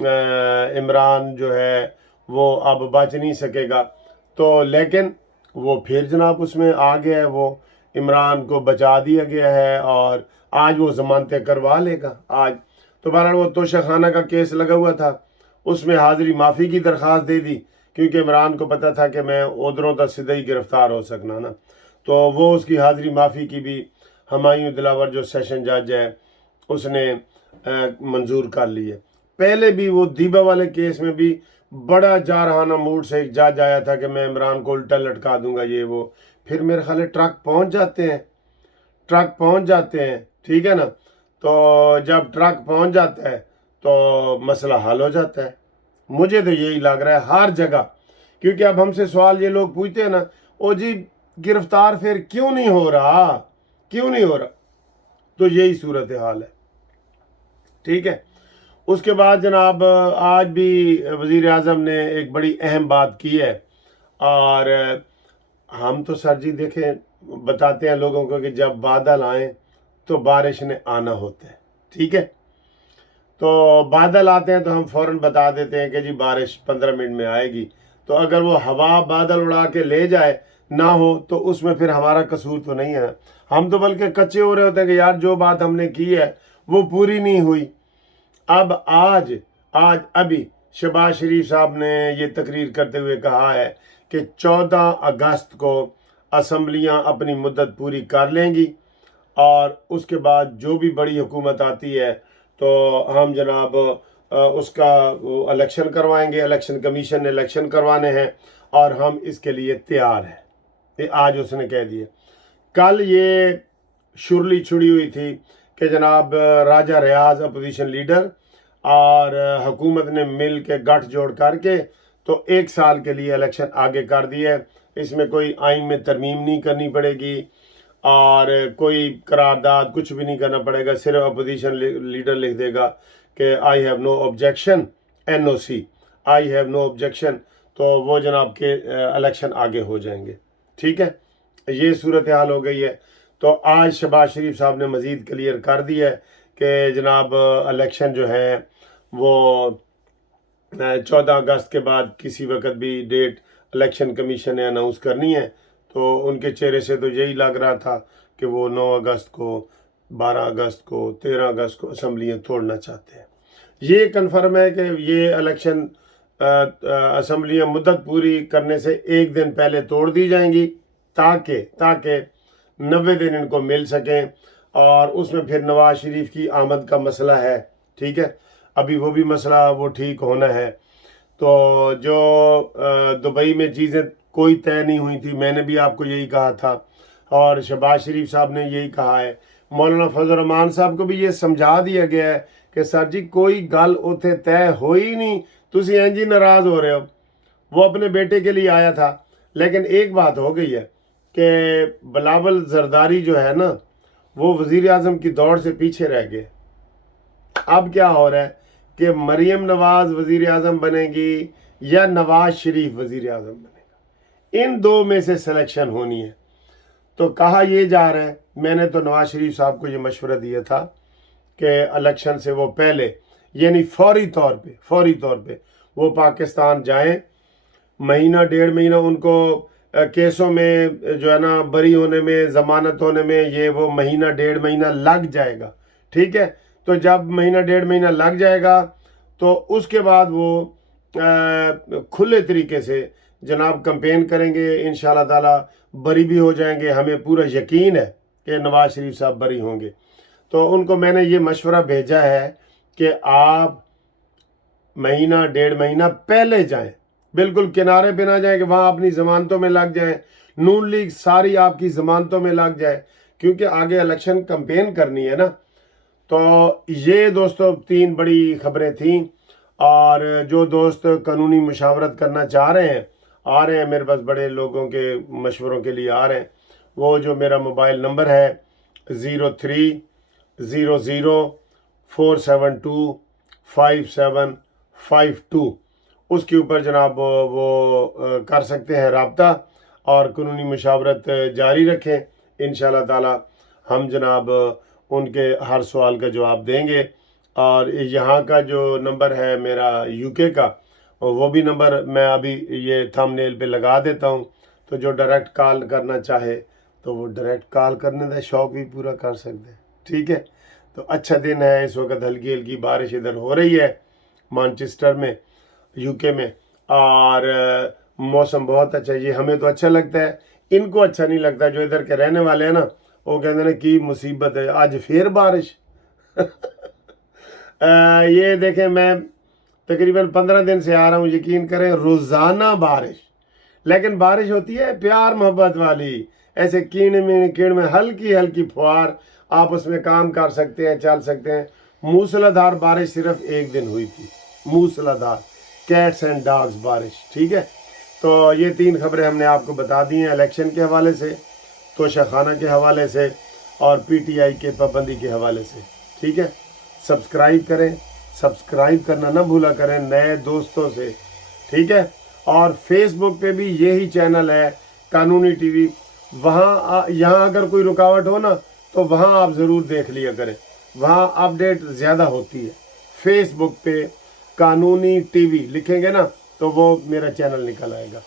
عمران جو ہے وہ اب بچ نہیں سکے گا، تو لیکن وہ پھر جناب اس میں آ گیا ہے، وہ عمران کو بچا دیا گیا ہے اور آج وہ ضمانتیں کروا لے گا آج۔ تو بہرحال وہ توشہ خانہ کا کیس لگا ہوا تھا، اس میں حاضری معافی کی درخواست دے دی، کیونکہ عمران کو پتہ تھا کہ میں ادھروں تک سیدھا ہی گرفتار ہو سکنا نا، تو وہ اس کی حاضری معافی کی بھی ہمایوں دلاور جو سیشن جج ہے اس نے منظور کر لی ہے۔ پہلے بھی وہ دیبا والے کیس میں بھی بڑا جارحانہ موڈ سے ایک جج آیا تھا کہ میں عمران کو الٹا لٹکا دوں گا یہ وہ، پھر میرے خیال ٹرک پہنچ جاتے ہیں، ٹھیک ہے نا، تو جب ٹرک پہنچ جاتا ہے تو مسئلہ حل ہو جاتا ہے۔ مجھے تو یہی لگ رہا ہے ہر جگہ، کیونکہ اب ہم سے سوال یہ لوگ پوچھتے ہیں نا، او جی گرفتار پھر کیوں نہیں ہو رہا، تو یہی صورتحال ہے، ٹھیک ہے۔ اس کے بعد جناب آج بھی وزیر اعظم نے ایک بڑی اہم بات کی ہے، اور ہم تو سر جی دیکھیں بتاتے ہیں لوگوں کو کہ جب بادل آئیں تو بارش نے آنا ہوتا ہے، ٹھیک ہے، تو بادل آتے ہیں تو ہم فوراً بتا دیتے ہیں کہ جی بارش 15 منٹ میں آئے گی، تو اگر وہ ہوا بادل اڑا کے لے جائے نہ ہو تو اس میں پھر ہمارا قصور تو نہیں ہے، ہم تو بلکہ کچے ہو رہے ہوتے ہیں کہ یار جو بات ہم نے کی ہے وہ پوری نہیں ہوئی۔ اب آج ابھی شہباز شریف صاحب نے یہ تقریر کرتے ہوئے کہا ہے کہ 14 اگست کو اسمبلیاں اپنی مدت پوری کر لیں گی، اور اس کے بعد جو بھی بڑی حکومت آتی ہے تو ہم جناب اس کا الیکشن کروائیں گے، الیکشن کمیشن نے الیکشن کروانے ہیں اور ہم اس کے لیے تیار ہیں، یہ آج اس نے کہہ دیا۔ کل یہ شرلی چھڑی ہوئی تھی کہ جناب راجہ ریاض اپوزیشن لیڈر اور حکومت نے مل کے گٹھ جوڑ کر کے تو 1 سال کے لیے الیکشن آگے کر دیا ہے، اس میں کوئی آئین میں ترمیم نہیں کرنی پڑے گی اور کوئی قرارداد کچھ بھی نہیں کرنا پڑے گا، صرف اپوزیشن لیڈر لکھ دے گا کہ I have no objection, NOC، I have no objection, تو وہ جناب کے الیکشن آگے ہو جائیں گے، ٹھیک ہے۔ یہ صورتحال ہو گئی ہے، تو آج شہباز شریف صاحب نے مزید کلیئر کر دیا ہے کہ جناب الیکشن جو ہے وہ 14 اگست کے بعد کسی وقت بھی ڈیٹ الیکشن کمیشن نے اناؤنس کرنی ہے، تو ان کے چہرے سے تو یہی لگ رہا تھا کہ وہ 9 اگست کو، 12 اگست کو، 13 اگست کو اسمبلیاں توڑنا چاہتے ہیں۔ یہ کنفرم ہے کہ یہ الیکشن اسمبلیاں مدت پوری کرنے سے 1 دن پہلے توڑ دی جائیں گی تاکہ 90 دن ان کو مل سکیں، اور اس میں پھر نواز شریف کی آمد کا مسئلہ ہے، ٹھیک ہے، ابھی وہ بھی مسئلہ وہ ٹھیک ہونا ہے۔ تو جو دبئی میں چیزیں کوئی طے نہیں ہوئی تھی، میں نے بھی آپ کو یہی کہا تھا، اور شہباز شریف صاحب نے یہی کہا ہے، مولانا فضل الرحمان صاحب کو بھی یہ سمجھا دیا گیا ہے کہ سر جی کوئی گل اتنے طے ہوئی نہیں، تسی انجی ناراض ہو رہے ہو، وہ اپنے بیٹے کے لیے آیا تھا، لیکن ایک بات ہو گئی ہے کہ بلاول زرداری جو ہے نا وہ وزیر اعظم کی دوڑ سے پیچھے رہ گئے۔ اب کیا ہو رہا ہے کہ مریم نواز وزیر اعظم بنے گی یا نواز شریف وزیر اعظم بنے گا، ان دو میں سے سلیکشن ہونی ہے۔ تو کہا یہ جا رہا ہے، میں نے تو نواز شریف صاحب کو یہ مشورہ دیا تھا کہ الیکشن سے وہ پہلے، یعنی فوری طور پہ وہ پاکستان جائیں، مہینہ 1.5 مہینہ ان کو کیسوں میں جو ہے نا بری ہونے میں، ضمانت ہونے میں، یہ وہ مہینہ 1.5 مہینہ لگ جائے گا، ٹھیک ہے۔ تو جب مہینہ 1.5 مہینہ لگ جائے گا تو اس کے بعد وہ کھلے طریقے سے جناب کمپین کریں گے، انشاءاللہ تعالی بری بھی ہو جائیں گے، ہمیں پورا یقین ہے کہ نواز شریف صاحب بری ہوں گے۔ تو ان کو میں نے یہ مشورہ بھیجا ہے کہ آپ مہینہ 1.5 مہینہ پہلے جائیں، بالکل کنارے پہ نہ جائیں کہ وہاں اپنی ضمانتوں میں لگ جائیں، نون لیگ ساری آپ کی ضمانتوں میں لگ جائے، کیونکہ آگے الیکشن کمپین کرنی ہے نا۔ تو یہ دوستو 3 بڑی خبریں تھیں، اور جو دوست قانونی مشاورت کرنا چاہ رہے ہیں آ رہے ہیں میرے پاس، بڑے لوگوں کے مشوروں کے لیے آ رہے ہیں، وہ جو میرا موبائل نمبر ہے 030047257552، اس کے اوپر جناب وہ کر سکتے ہیں رابطہ اور قانونی مشاورت جاری رکھیں، انشاءاللہ تعالی ہم جناب ان کے ہر سوال کا جواب دیں گے۔ اور یہاں کا جو نمبر ہے میرا UK کا، وہ بھی نمبر میں ابھی یہ تھم نیل پہ لگا دیتا ہوں، تو جو ڈائریکٹ کال کرنا چاہے تو وہ ڈائریکٹ کال کرنے کا شوق بھی پورا کر سکتے ہیں، ٹھیک ہے۔ تو اچھا دن ہے، اس وقت ہلکی ہلکی بارش ادھر ہو رہی ہے مانچسٹر میں، UK میں، اور موسم بہت اچھا ہے جی، ہمیں تو اچھا لگتا ہے، ان کو اچھا نہیں لگتا جو ادھر کے رہنے والے ہیں نا، وہ کہتے ہیں کی مصیبت ہے آج پھر بارش۔ یہ دیکھیں میں تقریباً 15 دن سے آ رہا ہوں، یقین کریں روزانہ بارش، لیکن بارش ہوتی ہے پیار محبت والی، ایسے کیڑ میں ہلکی ہلکی فوار، آپ اس میں کام کر سکتے ہیں، چل سکتے ہیں۔ موسلا دھار بارش صرف ایک دن ہوئی تھی، موسلا دھار کیٹس اینڈ ڈاگز بارش، ٹھیک ہے۔ تو یہ 3 خبریں ہم نے آپ کو بتا دی ہیں، الیکشن کے حوالے سے، توشہ خانہ کے حوالے سے، اور PTI کے پابندی کے حوالے سے، ٹھیک ہے۔ سبسکرائب کریں، سبسکرائب کرنا نہ بھولا کریں نئے دوستوں سے، ٹھیک ہے۔ اور فیس بک پہ بھی یہی چینل ہے قانونی ٹی وی، وہاں یہاں اگر کوئی رکاوٹ ہو نا تو وہاں آپ ضرور دیکھ لیا کریں، وہاں اپڈیٹ زیادہ ہوتی ہے۔ فیس بک پہ قانونی ٹی وی لکھیں گے نا تو وہ میرا چینل نکل آئے گا۔